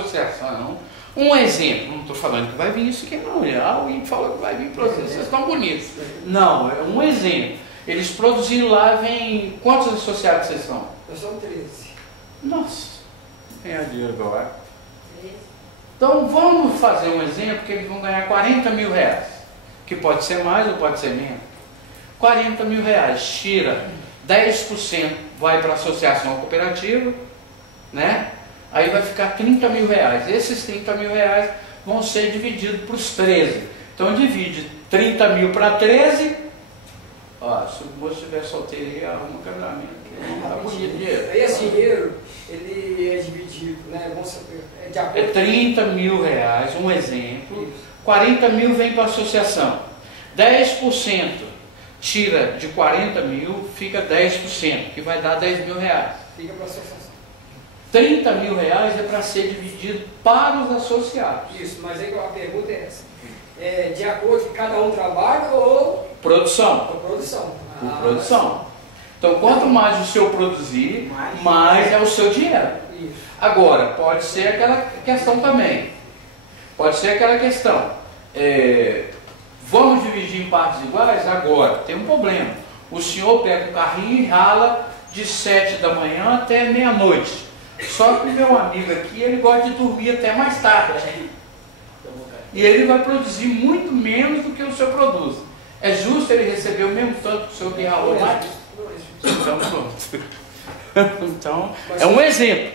associação, um exemplo, não estou falando que vai vir isso aqui não, alguém falou que vai vir para vocês, vocês estão bonitos. Não, é um exemplo. Eles produziram lá, vem... Quantos associados vocês são? Nós somos 13. Nossa, ganhar dinheiro agora. Então vamos fazer um exemplo que eles vão ganhar 40 mil reais. Que pode ser mais ou pode ser menos. 40 mil reais, tira 10%, vai para a associação cooperativa, né? Aí vai ficar 30 mil reais. Esses 30 mil reais vão ser divididos para os 13. Então divide 30 mil para 13. Ó, se o moço estiver solteiro aí, arruma um casamento. Tá bonito dinheiro. Aí esse dinheiro, ele é dividido, né? Vamos saber, de acordo. É 30 mil reais, um exemplo. 40 mil vem para a associação. 10% tira de 40 mil, fica 10%, que vai dar 10 mil reais. Fica para a associação. 30 mil reais é para ser dividido para os associados. Isso, mas aí a pergunta é essa. É de acordo com que cada um trabalha ou... Produção. Por produção. Por produção. Então, quanto mais o senhor produzir, mais é o seu dinheiro. Isso. Agora, pode ser aquela questão também. Pode ser aquela questão. Vamos dividir em partes iguais? Agora, tem um problema. O senhor pega o carrinho e rala de 7 da manhã até meia-noite. Só que o meu amigo aqui, ele gosta de dormir até mais tarde. E ele vai produzir muito menos do que o senhor produz. É justo ele receber o mesmo tanto que o senhor que ralou mais? Então, pronto. Então, é um exemplo.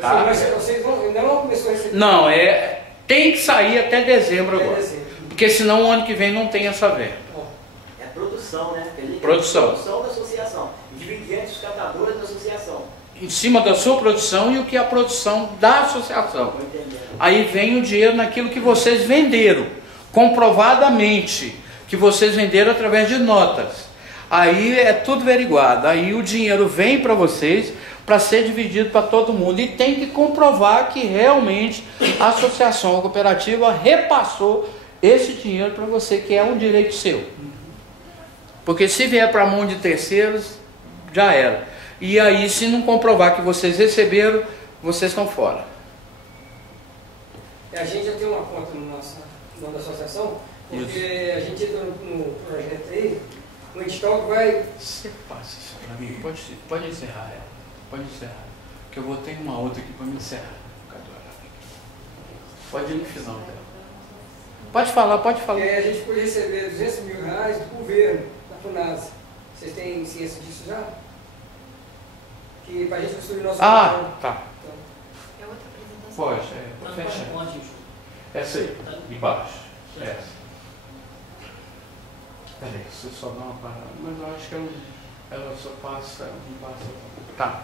Tá? Mas vocês não começou a receber? Não, tem que sair até dezembro Até agora. dezembro. Porque senão o ano que vem não tem essa verba. É produção, né? Produção. Produção da associação. Dividir entre os catadores da associação. Em cima da sua produção e o que é a produção da associação. Aí vem o dinheiro naquilo que vocês venderam, comprovadamente, que vocês venderam através de notas. Aí é tudo averiguado. Aí o dinheiro vem para vocês para ser dividido para todo mundo. E tem que comprovar que realmente a associação cooperativa repassou esse dinheiro para você, que é um direito seu. Porque se vier para a mão de terceiros, já era. E aí, se não comprovar que vocês receberam, vocês estão fora. A gente já tem uma conta no nosso associação, porque Isso. a gente entrou no projeto aí, no edital que vai... Você passa isso para mim, pode encerrar ela. Pode encerrar. Porque eu vou ter uma outra aqui para me encerrar. Pode ir no final dela. Pode falar, pode falar. a gente pode receber 200 mil reais do governo, da FUNASA. Vocês têm ciência disso já? Que para a gente construir nosso governo. Tá. É outra apresentação. Pode fechar. Essa aí, embaixo. Essa. Peraí, você só dá uma parada. Mas eu acho que ela só passa, não passa. Tá.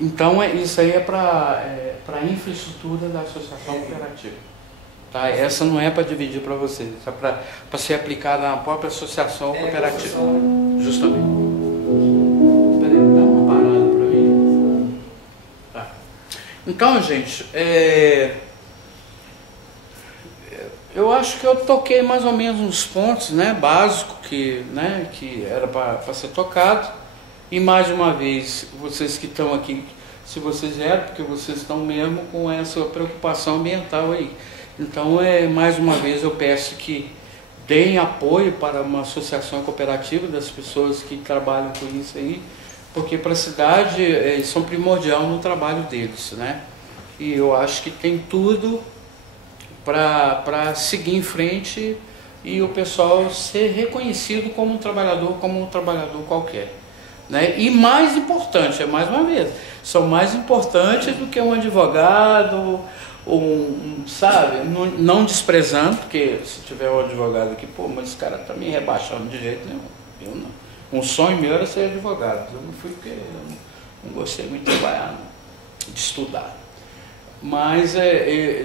Então, isso aí é para infraestrutura da associação cooperativa. Tá? Essa não é para dividir para vocês, é para ser aplicada na própria associação cooperativa. Justamente. Peraí, dá uma parada para mim. Tá. Então, gente, eu acho que eu toquei mais ou menos uns pontos, né, básicos que era para ser tocado. E mais uma vez, vocês que estão aqui, se vocês vieram, porque vocês estão mesmo com essa preocupação ambiental aí. Então, mais uma vez, eu peço que deem apoio para uma associação cooperativa das pessoas que trabalham com isso aí, porque para a cidade eles são primordial no trabalho deles, né? E eu acho que tem tudo para seguir em frente e o pessoal ser reconhecido como um trabalhador qualquer. Né? E mais importante, mais uma vez, são mais importantes do que um advogado, sabe? Não desprezando, porque se tiver um advogado aqui, pô, mas esse cara está me rebaixando de jeito nenhum. Eu não. Um sonho meu era ser advogado. Eu não fui porque eu não gostei muito de trabalhar, de estudar. Mas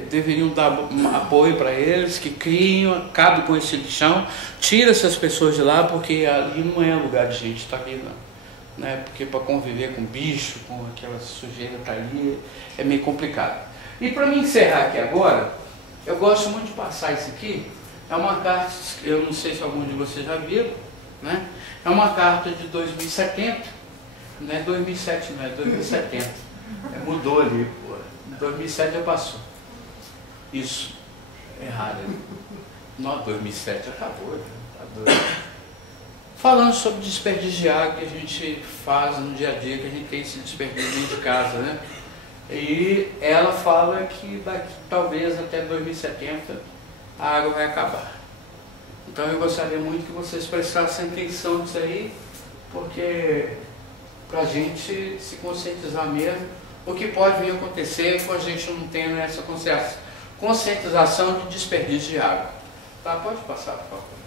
deveriam dar apoio para eles, que criem, acabe com esse lixão, tira essas pessoas de lá, porque ali não é lugar de gente estar ali, não. Né? Porque para conviver com bicho, com aquela sujeira que está ali, é meio complicado. E para me encerrar aqui agora, eu gosto muito de passar isso aqui. É uma carta, eu não sei se algum de vocês já viram, né? É uma carta de 2070, não é 2007, não é 2070. Mudou ali, pô. 2007 já passou. Isso. Errado. Não, 2007 acabou. Tá doido. Falando sobre desperdício de água que a gente faz no dia a dia, que a gente tem esse desperdício dentro de casa, né? E ela fala que daqui, talvez até 2070 a água vai acabar. Então eu gostaria muito que vocês prestassem atenção nisso aí, porque para a gente se conscientizar mesmo o que pode vir a acontecer com a gente não tendo essa conscientização de desperdício de água. Tá, pode passar, por favor.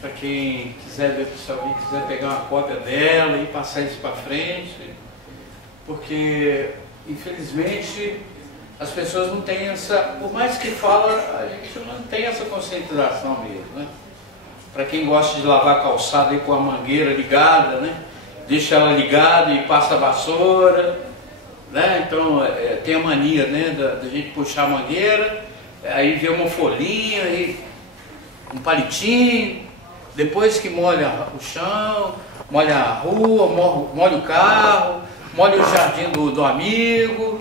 para quem quiser ver, se alguém quiser pegar uma cópia dela e passar isso para frente, porque infelizmente as pessoas não têm essa, por mais que fala, a gente não tem essa conscientização mesmo, né? Para quem gosta de lavar a calçada aí com a mangueira ligada, né? Deixa ela ligada e passa a vassoura, né? Então tem a mania, né, da gente puxar a mangueira, aí vê uma folhinha, aí um palitinho, depois que molha o chão, molha a rua, molha o carro, molha o jardim do amigo,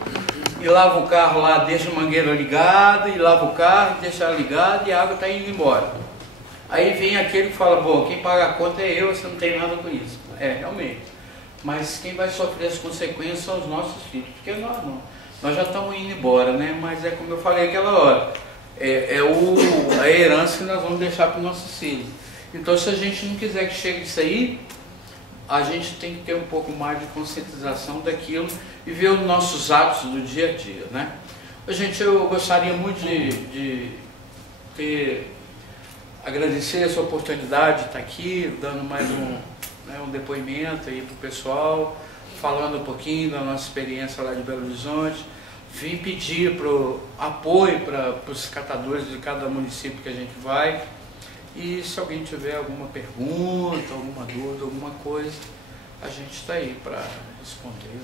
e lava o carro lá, deixa a mangueira ligada, e lava o carro, deixa ela ligada e a água está indo embora. Aí vem aquele que fala, bom, quem paga a conta é eu, você não tem nada com isso. Realmente. Mas quem vai sofrer as consequências são os nossos filhos, porque nós não. Nós já estamos indo embora, né? Mas é como eu falei aquela hora, a herança que nós vamos deixar para os nossos filhos. Então, se a gente não quiser que chegue isso aí, a gente tem que ter um pouco mais de conscientização daquilo e ver os nossos atos do dia a dia, né? Gente, eu gostaria muito de agradecer essa oportunidade de estar aqui, dando mais um depoimento aí para o pessoal, falando um pouquinho da nossa experiência lá de Belo Horizonte. Vim pedir apoio para os catadores de cada município que a gente vai. E se alguém tiver alguma pergunta, alguma dúvida, alguma coisa, a gente está aí para responder.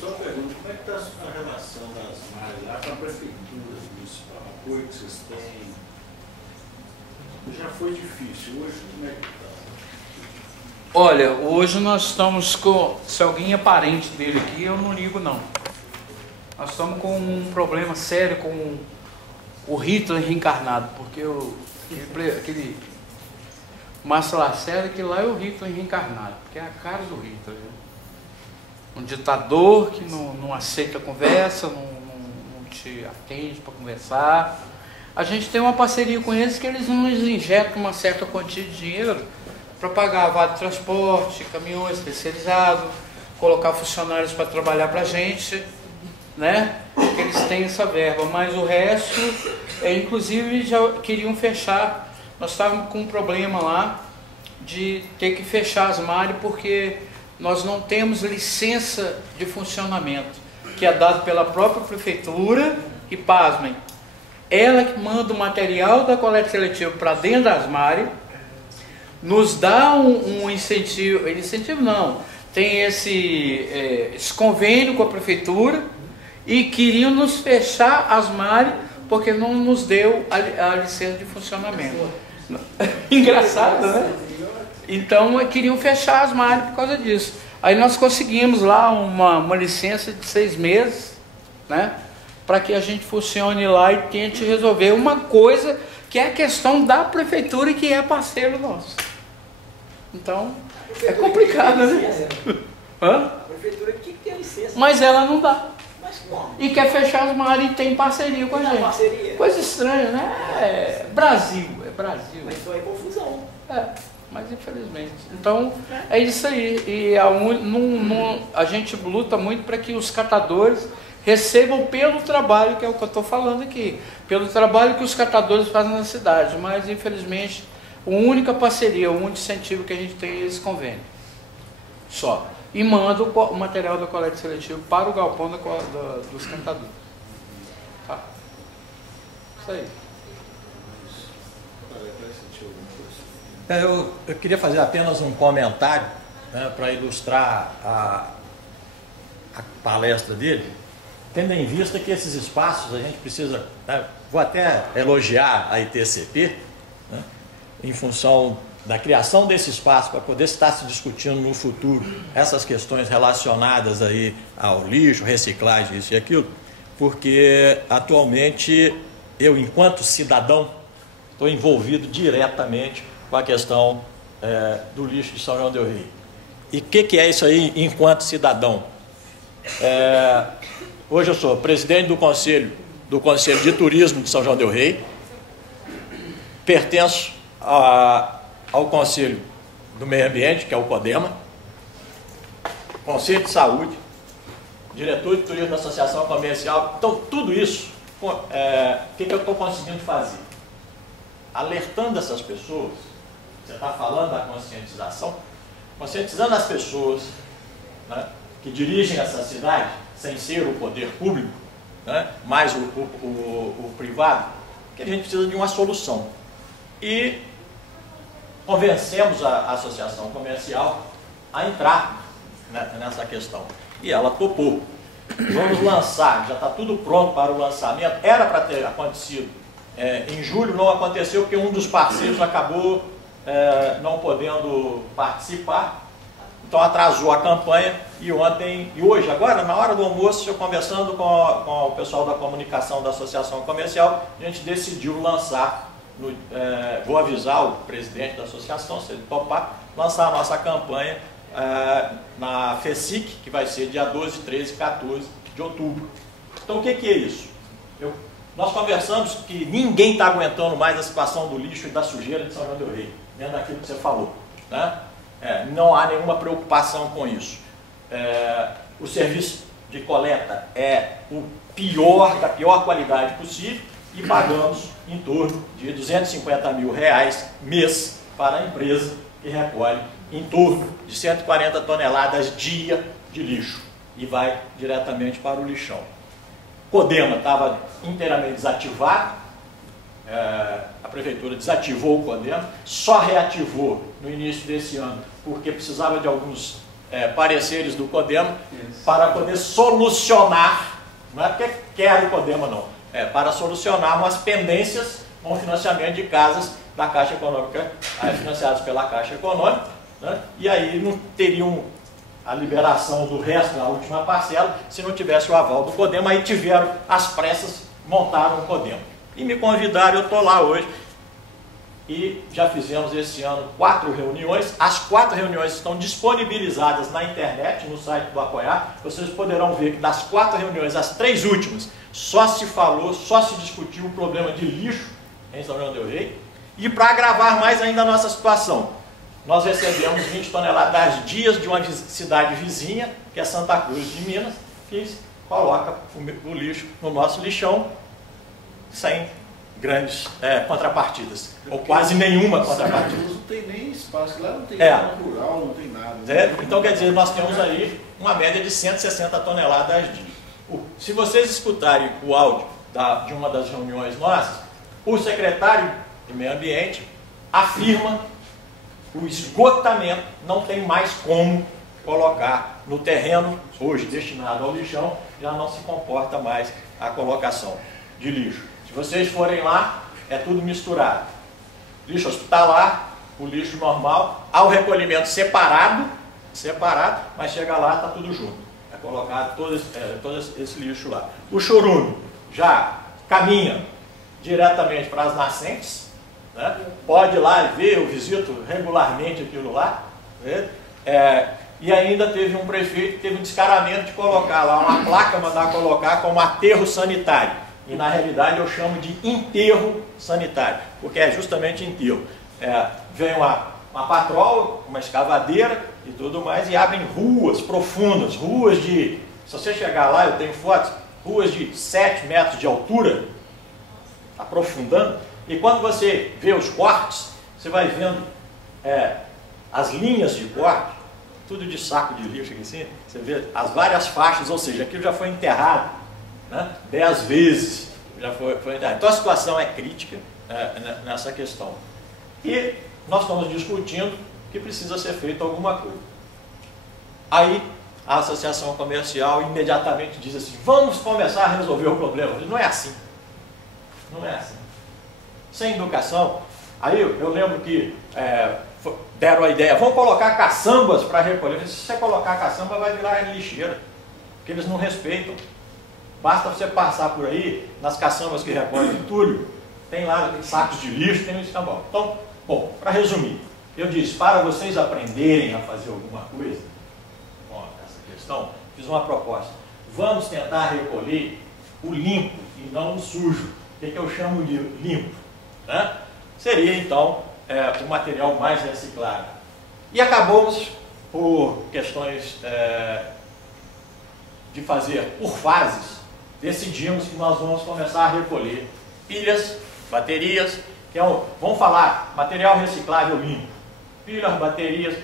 Só uma pergunta, como é que está a relação das MARES lá com a prefeitura, o apoio que vocês têm? Já foi difícil, hoje como é que está? Olha, hoje nós estamos com, se alguém é parente dele aqui, eu não ligo não. Nós estamos com um problema sério com o Hitler reencarnado, porque aquele Márcio Lacerda, que lá é o Hitler reencarnado, porque é a cara do Hitler. Né? Um ditador que não aceita conversa, não te atende para conversar. A gente tem uma parceria com eles que eles nos injetam uma certa quantia de dinheiro para pagar vale de transporte, caminhões especializados, colocar funcionários para trabalhar para a gente, né? Porque eles têm essa verba, mas o resto, inclusive já queriam fechar. Nós estávamos com um problema lá de ter que fechar as MARES porque nós não temos licença de funcionamento, que é dado pela própria prefeitura e, pasmem, ela que manda o material da coleta seletiva para dentro das MARES, nos dá um incentivo não, tem esse convênio com a prefeitura e queriam nos fechar as MARES porque não nos deu a licença de funcionamento. Engraçado, né? Então queriam fechar as MARES por causa disso. Aí nós conseguimos lá uma licença de 6 meses, né? Para que a gente funcione lá e tente resolver uma coisa que é a questão da prefeitura e que é parceiro nosso. Então, é complicado, né? Hã? A prefeitura que tem licença. Mas ela não dá. Mas como? E quer fechar as MARES e tem parceria com a gente. Parceria. Coisa estranha, né? É Brasil. Mas isso aí é confusão. Mas infelizmente. Então, é isso aí. E a gente luta muito para que os catadores recebam pelo trabalho, que é o que eu estou falando aqui, pelo trabalho que os catadores fazem na cidade. Mas, infelizmente, a única parceria, o único incentivo que a gente tem é esse convênio. Só. E manda o material da coleta seletiva para o galpão dos catadores. Tá? Isso aí. Eu queria fazer apenas um comentário, né, para ilustrar a palestra dele, tendo em vista que esses espaços a gente precisa, né, vou até elogiar a ITCP, né, em função da criação desse espaço para poder estar se discutindo no futuro essas questões relacionadas aí ao lixo, reciclagem, isso e aquilo, porque atualmente eu, enquanto cidadão, estou envolvido diretamente com a questão do lixo de São João del Rei. E o que é isso aí enquanto cidadão? Hoje eu sou presidente do Conselho de Turismo de São João del Rei, pertenço ao Conselho do Meio Ambiente, que é o CODEMA, Conselho de Saúde, diretor de turismo da Associação Comercial. Então, tudo isso, o que eu estou conseguindo fazer? Alertando essas pessoas, você está falando da conscientização, conscientizando as pessoas, né, que dirigem essa cidade, sem ser o poder público, né, mais o privado, que a gente precisa de uma solução. E convencemos a Associação Comercial a entrar nessa questão. E ela topou. Vamos lançar, já está tudo pronto para o lançamento. Era para ter acontecido em julho, não aconteceu porque um dos parceiros acabou não podendo participar. Então atrasou a campanha e ontem, e hoje, agora, na hora do almoço, eu conversando com o pessoal da comunicação da Associação Comercial, a gente decidiu lançar, vou avisar o presidente da associação, se ele topar, lançar a nossa campanha na FESIC, que vai ser dia 12, 13 e 14 de outubro. Então o que é isso? Nós conversamos que ninguém está aguentando mais a situação do lixo e da sujeira de São João del Rei, dentro daquilo que você falou, né? Não há nenhuma preocupação com isso. O serviço de coleta é o pior, da pior qualidade possível, e pagamos em torno de R$250 mil mês para a empresa que recolhe em torno de 140 toneladas dia de lixo e vai diretamente para o lixão. Codema estava inteiramente desativado, a prefeitura desativou o Codema, só reativou no início desse ano porque precisava de alguns pareceres do Codema para poder solucionar, não é porque quer o Codema não, para solucionar umas pendências com o financiamento de casas da Caixa Econômica, financiadas pela Caixa Econômica, né? E aí não teriam a liberação do resto da última parcela se não tivesse o aval do Codema. Aí tiveram as pressas, montaram o Codema. E me convidaram, eu estou lá hoje. E já fizemos esse ano 4 reuniões. As 4 reuniões estão disponibilizadas na internet, no site do Apoiar. Vocês poderão ver que das 4 reuniões, as 3 últimas, só se falou, só se discutiu o problema de lixo em São João del Rei. E para agravar mais ainda a nossa situação, nós recebemos 20 toneladas dias de uma cidade vizinha, que é Santa Cruz de Minas, que coloca o lixo no nosso lixão sem grandes contrapartidas, ou quase nenhuma contrapartida. Não tem nem espaço, lá não tem zona rural, não tem nada. Então, quer dizer, nós temos aí uma média de 160 toneladas dia. Se vocês escutarem o áudio de uma das reuniões nossas, o secretário de Meio Ambiente afirma o esgotamento não tem mais como colocar no terreno, hoje destinado ao lixão, já não se comporta mais a colocação de lixo. Se vocês forem lá, é tudo misturado. Lixo hospitalar, o lixo normal, há o recolhimento separado, mas chega lá, está tudo junto. É colocado todo esse lixo lá. O chorume já caminha diretamente para as nascentes, né? Pode ir lá ver, eu visito regularmente aquilo lá, né? E ainda teve um prefeito que teve um descaramento de colocar lá uma placa, mandar colocar como aterro sanitário, e na realidade eu chamo de enterro sanitário, porque é justamente enterro. Vem uma patroa, uma escavadeira e tudo mais, e abrem ruas profundas, ruas de, se você chegar lá, eu tenho fotos, ruas de 7 metros de altura, aprofundando. E quando você vê os cortes, você vai vendo as linhas de corte, tudo de saco de lixo aqui assim, você vê as várias faixas, ou seja, aquilo já foi enterrado, né, 10 vezes, já foi enterrado. Então a situação é crítica nessa questão. E nós estamos discutindo que precisa ser feito alguma coisa. Aí a Associação Comercial imediatamente diz assim, vamos começar a resolver o problema. Não é assim. Não é assim. Sem educação, aí eu lembro que deram a ideia, vamos colocar caçambas para recolher. Se você colocar caçamba, vai virar lixeira, porque eles não respeitam. Basta você passar por aí, nas caçambas que recolhem entulho, tem lá sacos de lixo, tem isso, tá bom. Então, bom, para resumir, eu disse, para vocês aprenderem a fazer alguma coisa com essa questão, fiz uma proposta. Vamos tentar recolher o limpo e não o sujo. O que eu chamo de limpo? Né? Seria então o material mais reciclado. E acabamos, por questões de fazer por fases, decidimos que nós vamos começar a recolher pilhas, baterias, que é vamos falar, material reciclável limpo, pilhas, baterias,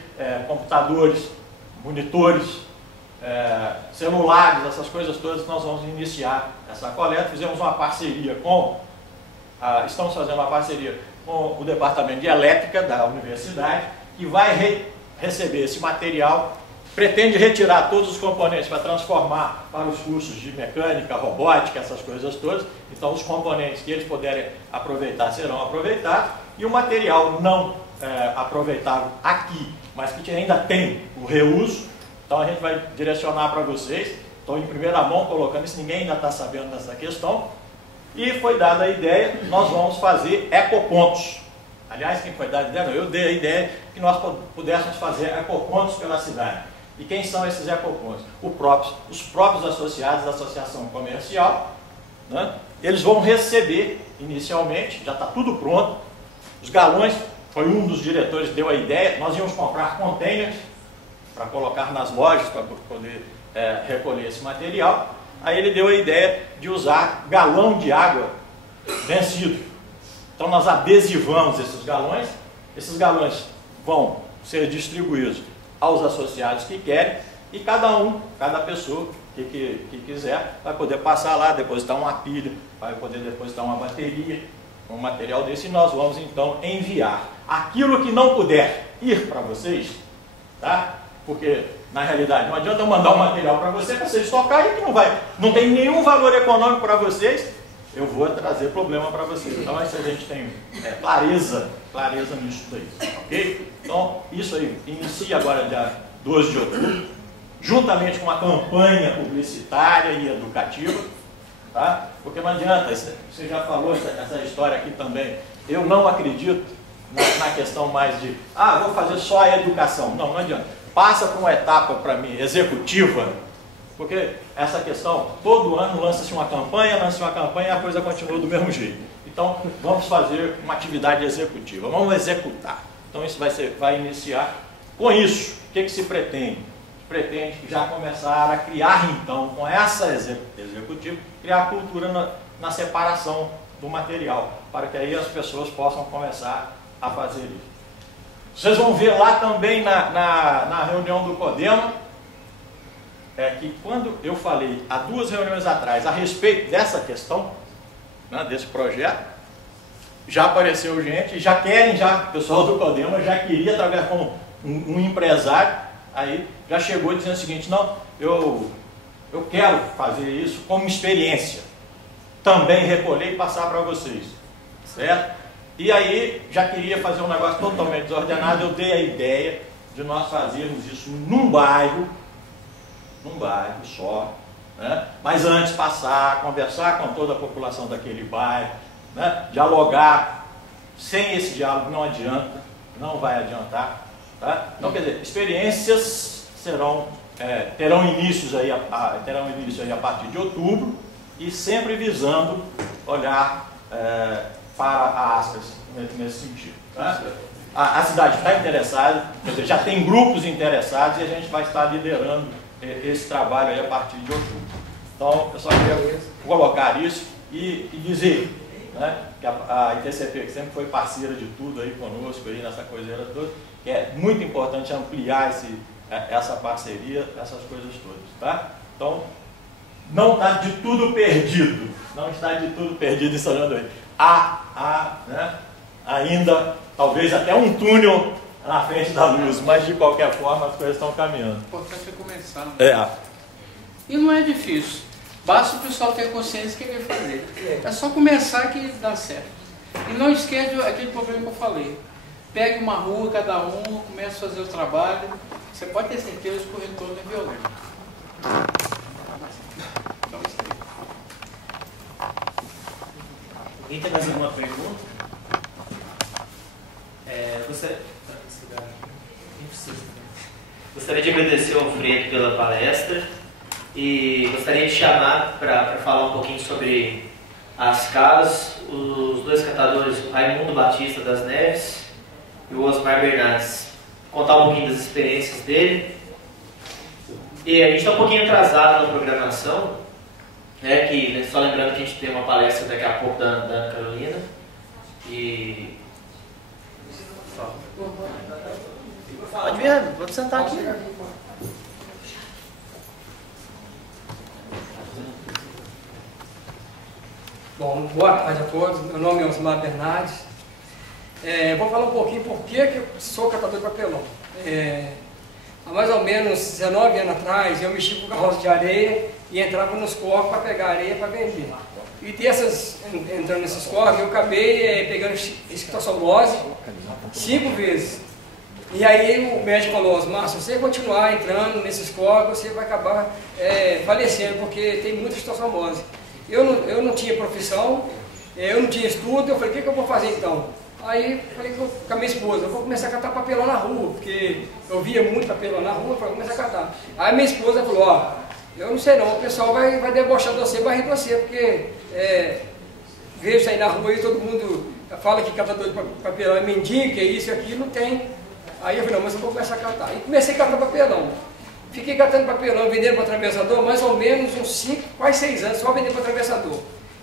computadores, monitores, celulares, essas coisas todas, nós vamos iniciar essa coleta. Fizemos uma parceria estamos fazendo uma parceria com o Departamento de Elétrica da Universidade, que vai receber esse material, pretende retirar todos os componentes para transformar para os cursos de mecânica, robótica, essas coisas todas. Então, os componentes que eles puderem aproveitar serão aproveitados, e o material não aproveitável aqui, mas que ainda tem o reuso, então a gente vai direcionar para vocês. Estou em primeira mão colocando isso, ninguém ainda está sabendo dessa questão. E foi dada a ideia, nós vamos fazer ecopontos. Aliás, quem foi dar a ideia? Eu dei a ideia que nós pudéssemos fazer ecopontos pela cidade. E quem são esses ecopontos? Os próprios associados da associação comercial, né? Eles vão receber inicialmente, já está tudo pronto. Os galões, foi um dos diretores que deu a ideia, nós íamos comprar containers para colocar nas lojas, para poder recolher esse material. Aí ele deu a ideia de usar galão de água vencido. Então nós adesivamos esses galões vão ser distribuídos aos associados que querem, e cada pessoa que quiser vai poder passar lá, depositar uma pilha, vai poder depositar uma bateria, um material desse, e nós vamos então enviar aquilo que não puder ir para vocês, tá? Porque na realidade não adianta eu mandar um material para vocês tocarem, que não tem nenhum valor econômico para vocês, eu vou trazer problema para vocês. Então isso a gente tem clareza nisso daí, ok? Então isso aí inicia agora dia 12 de outubro, juntamente com uma campanha publicitária e educativa, tá? Porque não adianta, você já falou essa história aqui também, eu não acredito na questão mais de, vou fazer só a educação. Não adianta. Passa por uma etapa, para mim, executiva, porque essa questão, todo ano lança-se uma campanha e a coisa continua do mesmo jeito. Então, vamos fazer uma atividade executiva, vamos executar. Então, isso vai iniciar com isso. O que se pretende? Pretende já começar a criar, então, com essa executiva, criar a cultura na separação do material, para que aí as pessoas possam começar a fazer isso. Vocês vão ver lá também na reunião do CODEMA, que quando eu falei há 2 reuniões atrás a respeito dessa questão, né, desse projeto, já apareceu gente, o pessoal do CODEMA já queria trabalhar com um empresário, aí já chegou dizendo o seguinte: não, eu quero fazer isso como experiência, também recolher e passar para vocês, certo? E aí já queria fazer um negócio totalmente desordenado. Eu dei a ideia de nós fazermos isso num bairro só, né? Mas antes conversar com toda a população daquele bairro, né? Dialogar. Sem esse diálogo não adianta, não vai adiantar, tá? Então, quer dizer, experiências terão início aí a partir de outubro, e sempre visando olhar para a ASCAS nesse sentido, tá? A cidade está interessada, quer dizer, já tem grupos interessados, e a gente vai estar liderando esse trabalho aí a partir de outubro. Então, eu só queria colocar isso e dizer, né, que a ITCP, que sempre foi parceira de tudo aí conosco, aí nessa coiseira toda, que é muito importante ampliar essa parceria, essas coisas todas, tá? Então, não está de tudo perdido, em São João do Rei. Né, ainda, talvez até um túnel na frente da luz, mas de qualquer forma as coisas estão caminhando. O importante é começar. Né? E não é difícil. Basta o pessoal ter consciência que quer fazer. É só começar que dá certo. E não esquece aquele problema que eu falei. Pegue uma rua, cada um, comece a fazer o trabalho. Você pode ter certeza que o retorno é violento. Então, isso aí. Alguém tem mais alguma pergunta? Gostaria de agradecer ao Freire pela palestra e gostaria de chamar para falar um pouquinho sobre as CAS, os 2 catadores, o Raimundo Batista das Neves e o Osmar Bernardes. Contar um pouquinho das experiências dele E a gente está um pouquinho atrasado na programação, né, só lembrando que a gente tem uma palestra daqui a pouco da Ana Carolina. E... Pode vir, vou sentar aqui. Bom, boa tarde a todos. Meu nome é Osmar Bernardes. Vou falar um pouquinho por que eu sou catador de papelão. Há mais ou menos 19 anos atrás, eu mexi com carroça de areia e entrava nos corpos para pegar areia para vender. E entrando nesses corpos, eu acabei pegando esquistossomose 5 vezes. E aí o médico falou: Osmar, se você continuar entrando nesses corpos, você vai acabar falecendo, porque tem muita esquistossomose. Eu não tinha profissão, eu não tinha estudo, eu falei: o que eu vou fazer então? Aí falei com a minha esposa: eu vou começar a catar papelão na rua, porque eu via muito papelão na rua, eu falei: vou começar a catar. Aí minha esposa falou: ó, eu não sei não, o pessoal vai debochar de você, vai rir de você, porque vejo sair na rua e todo mundo fala que catador de papelão é mendigo, que é isso e aquilo, não tem. Aí eu falei: não, mas eu vou começar a catar. E comecei a catar papelão. Fiquei catando papelão, vendendo para atravessador, mais ou menos uns 5, quase 6 anos, só vendendo para atravessador.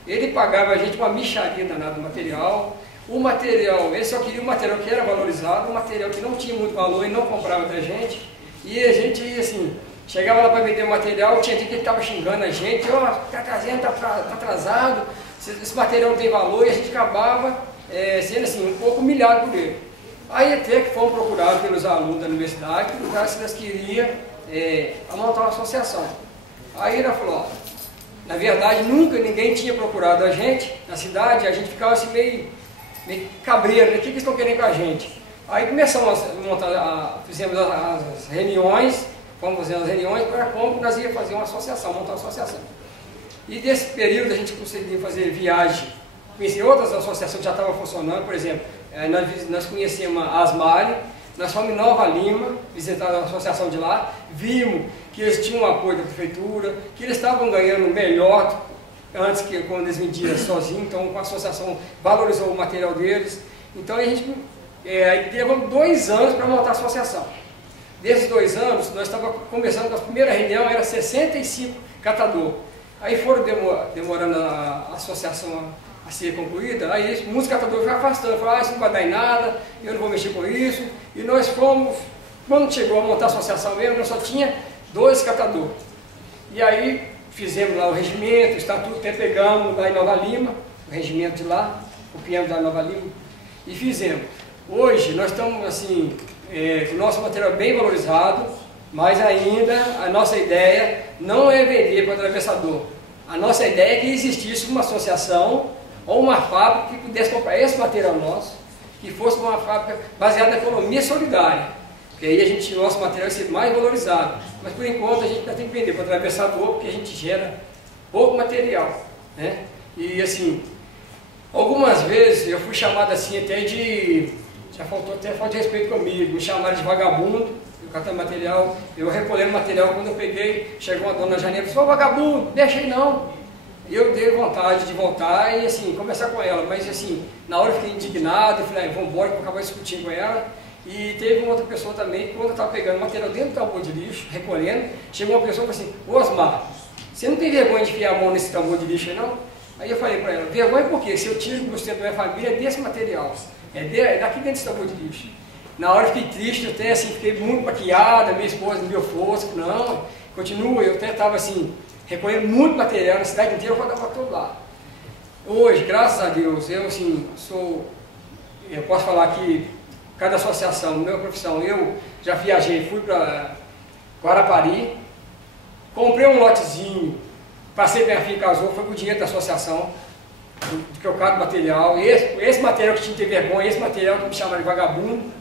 Ele pagava a gente uma mixaria danada do material. O material, ele só queria um material que era valorizado, um material que não tinha muito valor e não comprava da gente. E a gente, assim, chegava lá para vender o material, tinha dia que ele estava xingando a gente: ó, está trazendo, tá atrasado, esse material não tem valor, e a gente acabava sendo assim, um pouco humilhado por ele. Aí até que fomos procurados pelos alunos da universidade, perguntaram se eles queriam montar uma associação. Aí ela falou: ó, na verdade nunca ninguém tinha procurado a gente na cidade, a gente ficava assim meio cabreiro, né? O que eles estão querendo com a gente? Aí começamos a montar, fizemos as reuniões, fomos fazendo as reuniões para como nós íamos fazer uma associação, montar uma associação. E desse período a gente conseguiu fazer viagem, conhecer outras associações que já estavam funcionando. Por exemplo, nós conhecemos a Asmari, nós fomos em Nova Lima, visitar a associação de lá, vimos que eles tinham um apoio da prefeitura, que eles estavam ganhando melhor antes que quando eles vendiam sozinhos, então a associação valorizou o material deles. Então a gente levamos 2 anos para montar a associação. Desses 2 anos, nós estávamos começando com a primeira reunião, era 65 catadores. Aí foram demorando a associação a ser concluída, aí muitos catadores foram afastando, falaram: isso não vai dar em nada, eu não vou mexer com isso. E nós fomos, quando chegou a montar a associação mesmo, nós só tinha 2 catadores. E aí fizemos lá o regimento, o estatuto, até pegamos lá em Nova Lima, o regimento de lá, copiamos lá em Nova Lima e fizemos. Hoje nós estamos assim, com o nosso material bem valorizado, mas ainda a nossa ideia não é vender para o atravessador. A nossa ideia é que existisse uma associação ou uma fábrica que pudesse comprar esse material nosso, que fosse uma fábrica baseada na economia solidária, porque aí o nosso material ia ser mais valorizado. Mas por enquanto a gente ainda tem que vender para o atravessador, porque a gente gera pouco material, né? E assim, algumas vezes eu fui chamado assim até de... já faltou até falta de respeito comigo, me chamaram de vagabundo, eu catando material, eu recolhendo material. Quando eu peguei, chegou uma dona na janela e disse: ô vagabundo, deixa aí não. E eu dei vontade de voltar e assim, conversar com ela, mas assim, na hora eu fiquei indignado, eu falei: vamos embora, que eu acabei discutindo com ela. E teve uma outra pessoa também, quando eu estava pegando material dentro do tambor de lixo, recolhendo, chegou uma pessoa e falou assim: ô Osmar, você não tem vergonha de enfiar a mão nesse tambor de lixo aí não? Aí eu falei para ela: vergonha por quê? Se eu tiro o sustento da minha família é desse material, é daqui dentro desse tambor de lixo. Na hora eu fiquei triste, até assim, fiquei muito maquiada, minha esposa me deu força, não, continua. Eu até estava assim, recolhendo muito material na cidade inteira, eu rodava para todo lado. Hoje, graças a Deus, eu assim, eu posso falar que cada associação, minha profissão, eu já viajei, fui para Guarapari, comprei um lotezinho, passei minha filha, casou, foi com o dinheiro da associação, do que eu cato material, esse material que tinha que ter vergonha, esse material que me chamaram de vagabundo.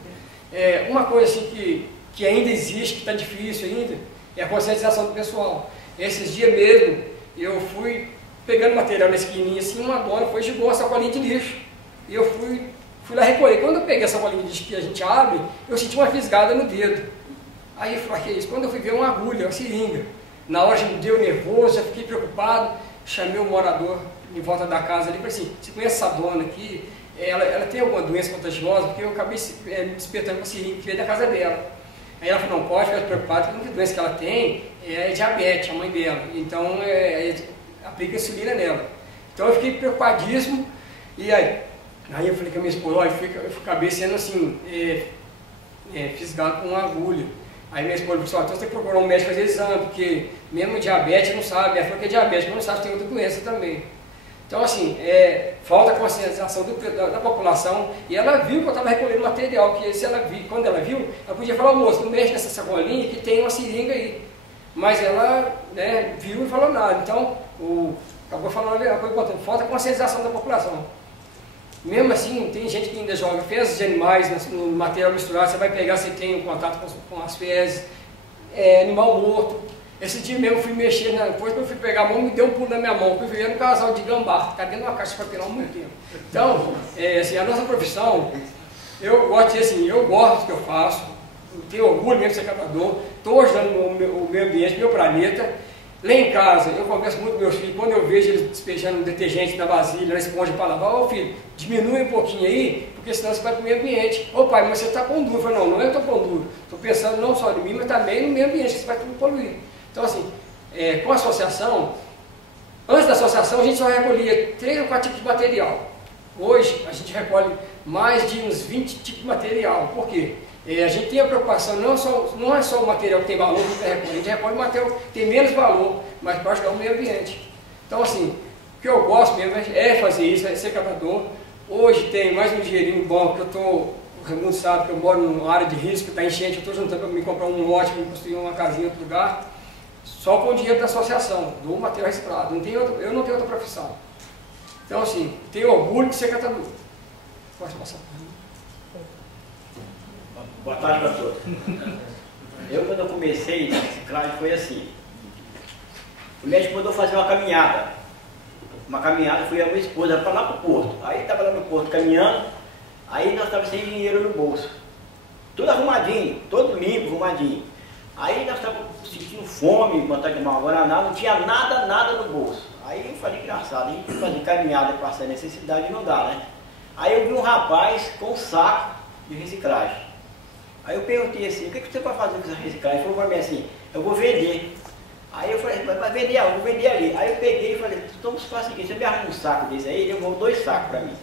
Uma coisa assim que ainda existe, que está difícil ainda, é a conscientização do pessoal. Esses dias mesmo, eu fui pegando material na esquininha, assim, uma dona foi e jogou uma sacolinha de lixo, e eu fui lá recolher. Quando eu peguei essa bolinha de lixo que a gente abre, eu senti uma fisgada no dedo. Aí eu falei: que é isso? Quando eu fui ver uma agulha, uma seringa. Na hora já me deu nervoso, já fiquei preocupado, chamei o morador em volta da casa ali e falei assim: você conhece essa dona aqui? Ela tem alguma doença contagiosa? Porque eu acabei me despertando com a seringa que veio da casa dela. Aí ela falou: não pode ficar preocupado, porque a única doença que ela tem é diabetes, a mãe dela, então aplica insulina nela. Então eu fiquei preocupadíssimo, e aí eu falei com a minha esposa, olha, eu acabei sendo assim, fisgado com uma agulha. Aí minha esposa falou, então você tem que procurar um médico fazer exame, porque mesmo diabetes não sabe, ela falou que é diabetes, mas não sabe se tem outra doença também. Então assim, falta conscientização da população, e ela viu que eu estava recolhendo material, que se ela viu, quando ela viu, ela podia falar, moço, não mexe nessa sacolinha que tem uma seringa aí. Mas ela viu e falou nada, então acabou falando uma coisa importante, falta conscientização da população. Mesmo assim, tem gente que ainda joga fezes de animais no material misturado, você vai pegar, você tem um contato com as fezes, animal morto. Esse dia mesmo eu fui mexer, depois que eu fui pegar a mão, me deu um pulo na minha mão, eu fui vivendo um casal de gambá, está dentro de uma caixa de papelão há muito tempo. Então, assim, a nossa profissão, eu gosto de assim, eu gosto do que eu faço, eu tenho orgulho mesmo de ser catador, estou ajudando o meio ambiente, meu planeta. Lá em casa, eu converso muito com meus filhos, quando eu vejo eles despejando detergente na vasilha, na esponja para lavar, ô filho, diminui um pouquinho aí, porque senão você vai para o meio ambiente. Ô pai, mas você está com duro. Eu falo, não é que eu estou com duro, estou pensando não só em mim, mas também no meio ambiente, que você vai tudo poluir. Então assim, com a associação, antes da associação a gente só recolhia 3 ou 4 tipos de material. Hoje a gente recolhe mais de uns 20 tipos de material. Por quê? A gente tem a preocupação, não é só o material que tem valor que a gente recolhe o material que tem menos valor, mas para ajudar o meio ambiente. Então assim, o que eu gosto mesmo é fazer isso, é ser catador. Hoje tem mais um dinheirinho bom, que eu estou, o Raimundo sabe que eu moro numa área de risco, está enchente, eu estou juntando para me comprar um lote, para me construir uma casinha em outro lugar, só com o dinheiro da associação, do material reciclado. Eu não tenho outra profissão. Então assim, tenho orgulho de ser catador. Pode passar. Boa tarde para todos. Quando eu comecei a reciclagem, foi assim. O médico mandou fazer uma caminhada. Fui a minha esposa para lá para o porto. Aí estava lá no porto caminhando, aí nós estávamos sem dinheiro no bolso. Tudo arrumadinho, todo limpo, arrumadinho. Aí nós estávamos sentindo fome, vontade de tomar uma guaraná, não tinha nada no bolso. Aí eu falei, engraçado, a gente fazer caminhada e passar necessidade não dá, né? Aí eu vi um rapaz com um saco de reciclagem. Aí eu perguntei assim, o que você vai fazer com essa reciclagem? Ele falou para mim assim, eu vou vender. Aí eu falei, vai vender aonde? Eu vou vender ali. Aí eu peguei e falei, então você faz o seguinte, você me arruma um saco desse aí, ele levou 2 sacos para mim.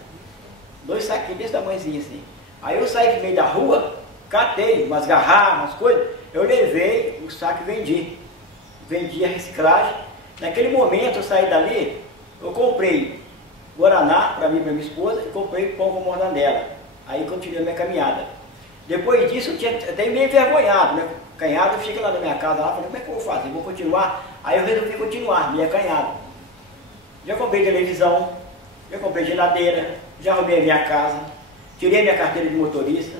2 saquinhos desse tamanhozinho assim. Aí eu saí do meio da rua, catei umas garrafas, umas coisas, eu levei o saco e vendi. Vendi a reciclagem. Naquele momento eu saí dali, eu comprei guaraná para mim e para minha esposa e comprei pão com mortandela. Aí continuei a minha caminhada. Depois disso eu tinha até meio envergonhado, né? Canhado, eu cheguei lá na minha casa, falei, como é que eu vou fazer? Vou continuar? Aí eu resolvi continuar, minha canhada. Já comprei televisão, já comprei geladeira, já arrumei a minha casa, tirei minha carteira de motorista,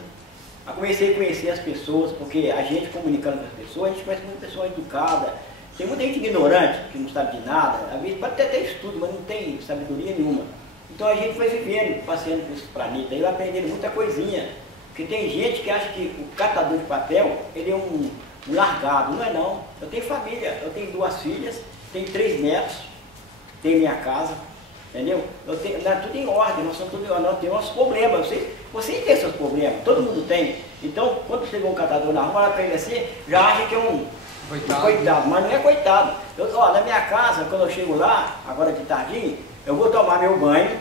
comecei a conhecer as pessoas, porque a gente comunicando com as pessoas, a gente conhece muita pessoa educada, tem muita gente ignorante, que não sabe de nada, às vezes pode até ter estudo, mas não tem sabedoria nenhuma. Então a gente foi vivendo, passeando por esse planeta, aí aprendendo muita coisinha. Porque tem gente que acha que o catador de papel, ele é um largado. Não é não. Eu tenho família, eu tenho 2 filhas, tenho 3 netos, tenho minha casa, entendeu? Tudo em ordem, nós temos nossos problemas. Vocês têm seus problemas, todo mundo tem. Então, quando você vê um catador na rua, ela pega assim, já acha que é um coitado, mas não é coitado. Na minha casa, quando eu chego lá, agora de tardinho, eu vou tomar meu banho,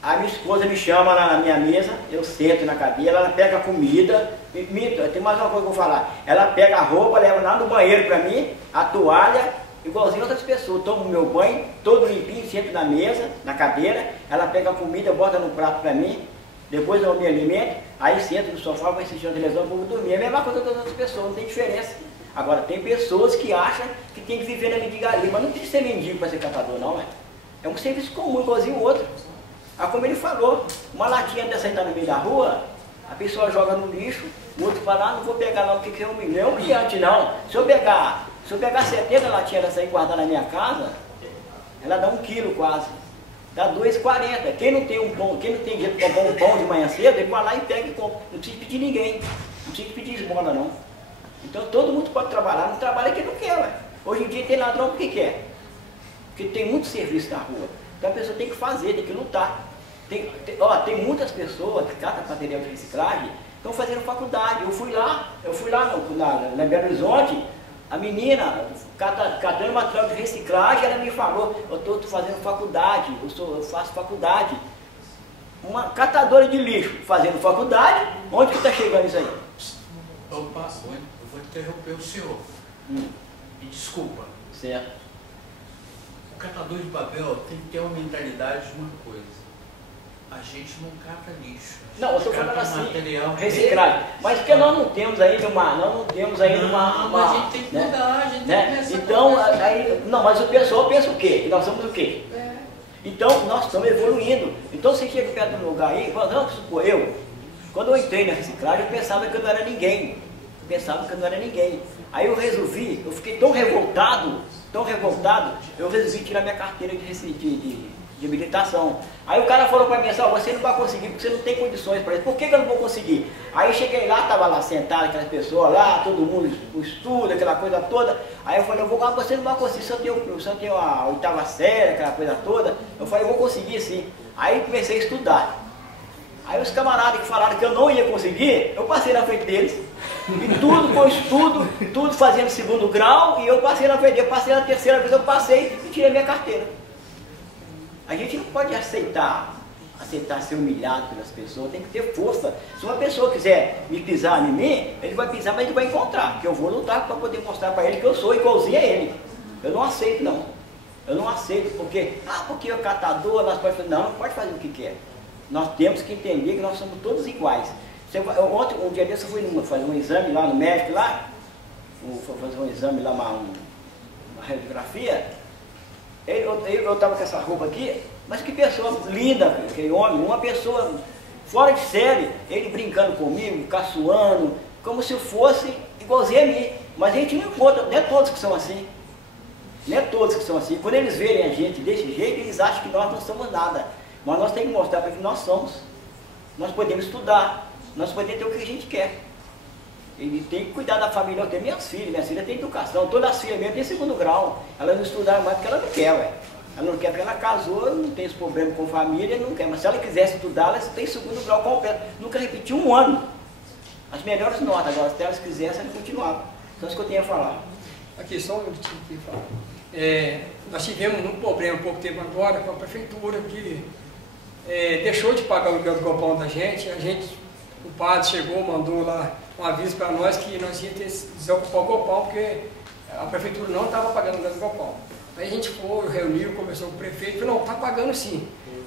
a minha esposa me chama na minha mesa, eu sento na cadeira, ela pega a comida, tem mais uma coisa que eu vou falar, ela pega a roupa, leva lá no banheiro para mim, a toalha, igualzinho outras pessoas, tomo meu banho, todo limpinho, sento na mesa, na cadeira, ela pega a comida, bota no prato para mim, depois eu me alimento, aí sento no sofá, vou assistir a televisão, vou dormir, é a mesma coisa das outras pessoas, não tem diferença. Agora, tem pessoas que acham que tem que viver na mendigaria, mas não precisa ser mendigo para ser catador não, é um serviço comum, igualzinho o outro. Como ele falou, uma latinha dessa aí tá no meio da rua, a pessoa joga no lixo, o outro fala, não vou pegar não, porque não é humilhante não. Se eu pegar 70 latinhas dessa aí e guardar na minha casa, ela dá 1 quilo quase, dá 2,40. Quem não tem dinheiro para comprar um pão de manhã cedo, ele vai lá e pega e compra. Não precisa pedir ninguém, não precisa pedir esmola não. Então todo mundo pode trabalhar, não trabalha quem não quer, ué. Hoje em dia tem ladrão porque quer, porque tem muito serviço na rua. Então a pessoa tem que fazer, tem que lutar. Tem muitas pessoas que catam material de reciclagem, estão fazendo faculdade. Eu fui lá na Belo Horizonte, a menina, catando material de reciclagem, ela me falou, eu estou fazendo faculdade, eu faço faculdade. Uma catadora de lixo fazendo faculdade, onde que está chegando isso aí? Opa, eu vou interromper o senhor. Me desculpa. Certo. O catador de papel tem que ter uma mentalidade de uma coisa. A gente não cata lixo. Não, eu estou falando assim, material reciclagem. Mas porque nós não temos ainda uma... Mas a gente tem que mudar, a gente tem que pensar. Então, não, mas o pessoal pensa o quê? Que nós somos o quê? Então, nós estamos evoluindo. Então, você chega perto de um lugar aí, vamos supor, quando eu entrei na reciclagem, eu pensava que eu não era ninguém. Aí eu resolvi, eu fiquei tão revoltado, eu resolvi tirar minha carteira de habilitação. Aí o cara falou para mim assim, você não vai conseguir, porque você não tem condições para isso. Por que eu não vou conseguir? Aí eu cheguei lá, estava lá sentado, aquelas pessoas lá, todo mundo estuda, aquela coisa toda. Aí eu falei, você não vai conseguir, só tem a 8ª série, aquela coisa toda. Eu falei, eu vou conseguir sim. Aí comecei a estudar. Aí os camaradas que falaram que eu não ia conseguir, eu passei na frente deles. E tudo com estudo, tudo fazendo 2º grau, e eu passei na frente deles. Passei na 3ª vez, eu passei e tirei minha carteira. A gente não pode aceitar ser humilhado pelas pessoas, tem que ter força. Se uma pessoa quiser me pisar em mim, ele vai pisar, mas ele vai encontrar, porque eu vou lutar para poder mostrar para ele que eu sou igualzinho a ele. Eu não aceito, não. Eu não aceito, porque é catador, nós podemos fazer. Não pode fazer o que quer. Nós temos que entender que nós somos todos iguais. Ontem, um dia desse, eu fui fazer um exame lá no médico, fui fazer um exame lá, uma radiografia. Eu estava com essa roupa aqui, mas que pessoa linda, aquele homem, uma pessoa fora de série, ele brincando comigo, caçoando, como se fosse igualzinho a mim. Mas a gente não encontra, não é todos que são assim. Quando eles verem a gente desse jeito, eles acham que nós não somos nada. Mas nós temos que mostrar para que nós somos. Nós podemos estudar, nós podemos ter o que a gente quer. Ele tem que cuidar da família. Eu tenho minhas filhas têm educação, todas as filhas minhas têm 2º grau. Elas não estudaram mais porque ela não quer, ué. Ela não quer porque ela casou, não tem esse problema com família, não quer. Mas se ela quisesse estudar, ela tem 2º grau completo. Nunca repetiu um ano. As melhores notas, agora se elas quisessem, elas continuavam. Então, isso que eu tenho a falar. Aqui, só um minutinho aqui, falar. Nós tivemos um problema há pouco tempo agora com a prefeitura que deixou de pagar o aluguel do galpão da gente. O padre chegou, mandou lá um aviso para nós que nós íamos ter que desocupar o galpão porque a prefeitura não estava pagando o aluguel do galpão. Aí a gente foi, reuniu, conversou com o prefeito e falou, não, está pagando sim.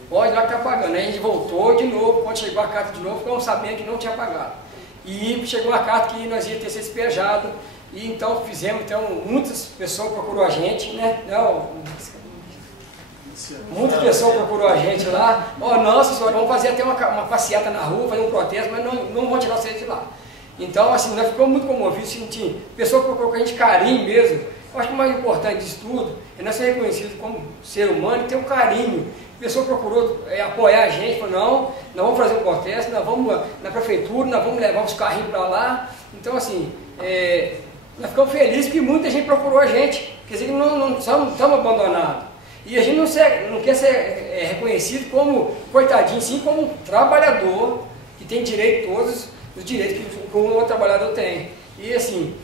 Pode lá que está pagando. Aí a gente voltou de novo, quando chegou a carta de novo, ficamos sabendo que não tinha pagado. E chegou a carta que nós íamos ter sido despejado. E então fizemos, muitas pessoas procurou a gente, né? Muitas pessoas procurou a gente lá. Nossa senhora, vamos fazer até uma passeata na rua, fazer um protesto, mas não vão tirar vocês de lá. Então, assim, nós ficamos muito comovidos, sentindo. Pessoa procurou com a gente carinho mesmo. Eu acho que o mais importante disso tudo é nós ser reconhecidos como ser humano e ter um carinho. A pessoa procurou apoiar a gente, falou, não, nós vamos fazer um protesto, nós vamos na prefeitura, nós vamos levar os carrinhos para lá. Então, assim, nós ficamos felizes porque muita gente procurou a gente. Quer dizer que não estamos abandonados. E a gente não quer ser reconhecido como coitadinho, sim, como um trabalhador que tem direito, todos os direitos que um outro trabalhador tem. E assim,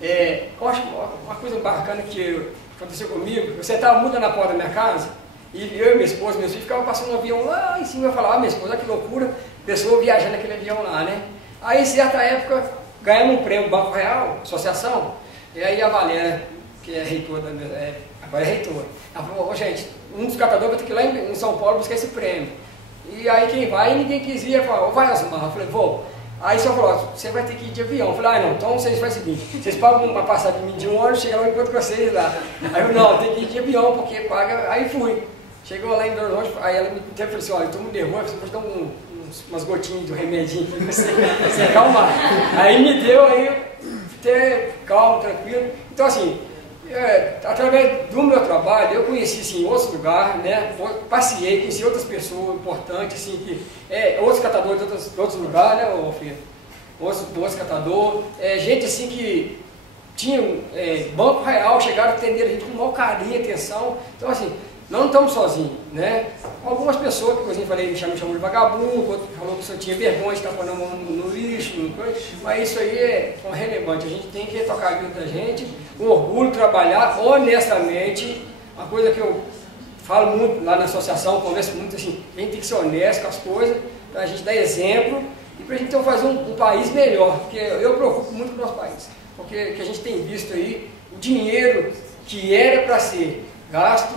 eu acho uma coisa bacana que aconteceu comigo, você estava mudando na porta da minha casa, e eu e minha esposa, meus filhos, ficavam passando um avião lá em cima, eu falava, minha esposa, que loucura, pessoa viajando naquele avião lá, né? Aí, em certa época, ganhamos um prêmio Banco Real, associação, e aí a Valéria, que é reitora, agora é reitora, ela falou, gente, um dos catadores vai ter que ir lá em São Paulo buscar esse prêmio. E aí quem vai, ninguém quis ir, falou, vai Osmar, eu falei, vou. Aí só falou, você vai ter que ir de avião. Eu falei, não, então vocês fazem o seguinte, vocês pagam uma passagem de 1 hora, chega lá e encontro com vocês lá. Aí eu, não, tem que ir de avião, porque paga, aí fui. Chegou lá em Belo Horizonte, aí ela me falou assim, olha, eu estou muito nervoso, você pode dar umas gotinhas de remedinho aqui pra você acalmar. Aí me deu, aí eu fiquei calmo, tranquilo. Então assim, através do meu trabalho, eu conheci assim, outros lugares, né? Passeei, conheci outras pessoas importantes, assim, outros catadores de outros lugares, né, Alfredo? Outros catadores, gente assim que tinha Banco Real, chegaram a atender a gente com maior carinho, atenção. Então assim, não estamos sozinhos, né? Algumas pessoas, que eu falei, me chamou de vagabundo, outro falou que eu tinha vergonha de estar pondo a mão no lixo, mas isso aí é relevante. A gente tem que tocar a vida da gente, com orgulho, trabalhar honestamente. Uma coisa que eu falo muito lá na associação, converso muito assim, a gente tem que ser honesto com as coisas, para a gente dar exemplo e para a gente então fazer um país melhor, porque eu preocupo muito com o nosso país, porque que a gente tem visto aí, o dinheiro que era para ser gasto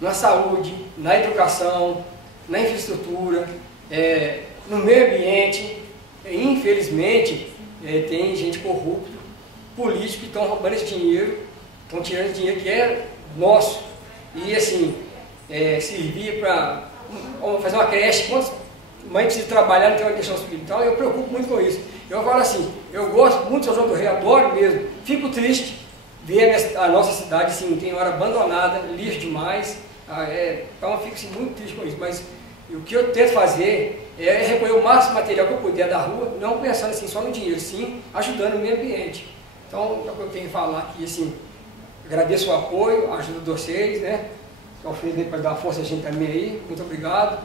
na saúde, na educação, na infraestrutura, no meio ambiente, infelizmente tem gente corrupta, políticos que estão roubando esse dinheiro, estão tirando esse dinheiro que é nosso, e assim, servir para fazer uma creche, quantas mães precisam trabalhar, não tem uma questão espiritual, eu preocupo muito com isso. Eu falo assim, eu gosto muito de São João do Rei, adoro mesmo, fico triste ver a nossa cidade, assim, tem hora abandonada, lixo demais, então eu fico assim, muito triste com isso, mas o que eu tento fazer é recolher o máximo material que eu puder da rua, não pensando assim só no dinheiro, sim ajudando o meio ambiente. Então, é o que eu tenho que falar aqui, assim, agradeço o apoio, a ajuda de vocês, né? Estou feliz para dar uma força a gente também aí, muito obrigado.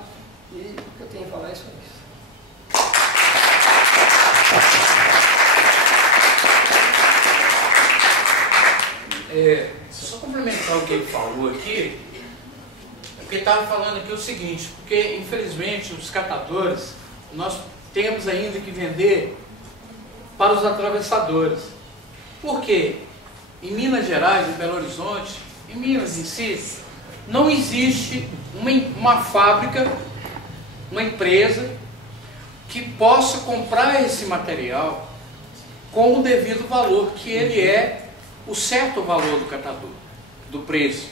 E o que eu tenho que falar é só isso. Só complementar o que ele falou aqui, porque ele estava falando aqui o seguinte, porque infelizmente os catadores, nós temos ainda que vender para os atravessadores. Por quê? Em Minas Gerais, em Belo Horizonte, em Minas em si, não existe uma fábrica, uma empresa que possa comprar esse material com o devido valor, que ele é o certo valor do catador, do preço.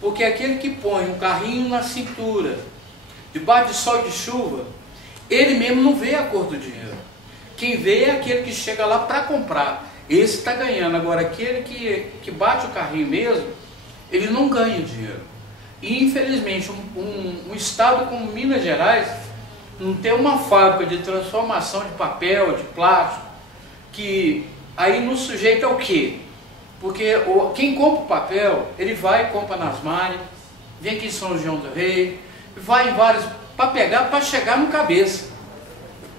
Porque aquele que põe um carrinho na cintura, debaixo de sol e de chuva, ele mesmo não vê a cor do dinheiro. Quem vê é aquele que chega lá para comprar. Esse está ganhando. Agora, aquele que bate o carrinho mesmo, ele não ganha dinheiro. E, infelizmente, um estado como Minas Gerais não tem uma fábrica de transformação de papel, de plástico, que aí nos sujeita ao quê? Porque quem compra o papel, ele vai e compra nas malhas, vem aqui em São João do Rei, vai em vários, para pegar, para chegar no cabeça.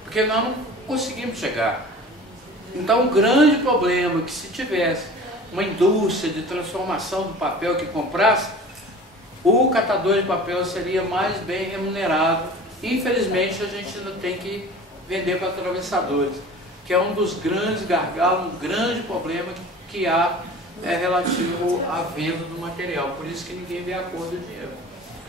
Porque nós não conseguimos chegar. Então, um grande problema é que se tivesse uma indústria de transformação do papel que comprasse, o catador de papel seria mais bem remunerado. Infelizmente, a gente ainda tem que vender para atravessadores, que é um dos grandes gargalos, um grande problema que há relativo à venda do material. Por isso que ninguém vê a cor do dinheiro.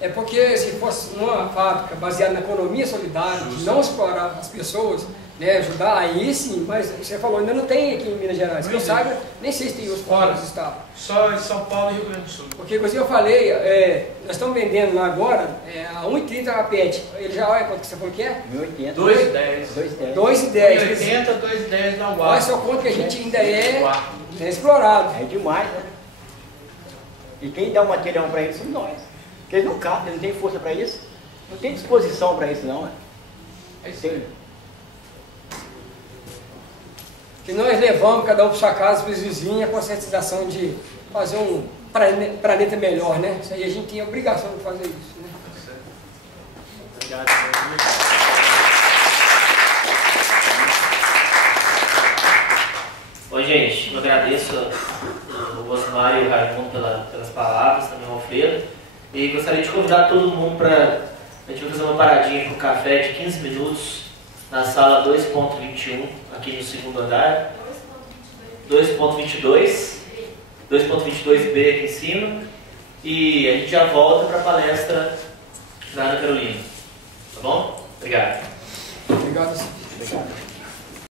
É porque se fosse uma fábrica baseada na economia solidária, de não explorar as pessoas, né, ajudar, aí sim, mas você falou, ainda não tem aqui em Minas Gerais, que eu saiba, nem sei se tem os fora do estado. Só em São Paulo e Rio Grande do Sul. Porque, como eu falei, nós estamos vendendo lá agora, a 1,30 a PET, ele já, olha quanto que você falou que é? 1,80. 2,10. 2,10. 1,80, 2,10 na UAR. Olha só quanto que a gente ainda é explorado. É demais, né? E quem dá o material para eles somos nós. Porque eles não captam, eles não têm força para isso, não tem disposição para isso não, né? É isso aí. Que nós levamos cada um para sua casa, para os vizinhos, a conscientização de fazer um planeta melhor, né? Isso aí a gente tem a obrigação de fazer isso, né? Obrigado. Oi, gente, eu agradeço o Osmar e o Raimundo pelas palavras, também o Alfredo, e gostaria de convidar todo mundo para a gente fazer uma paradinha com café de 15 minutos na sala 2.21, aqui no segundo andar, 2.22, 2.22B aqui em cima, e a gente já volta para a palestra da Ana Carolina, tá bom? Obrigado. Obrigado.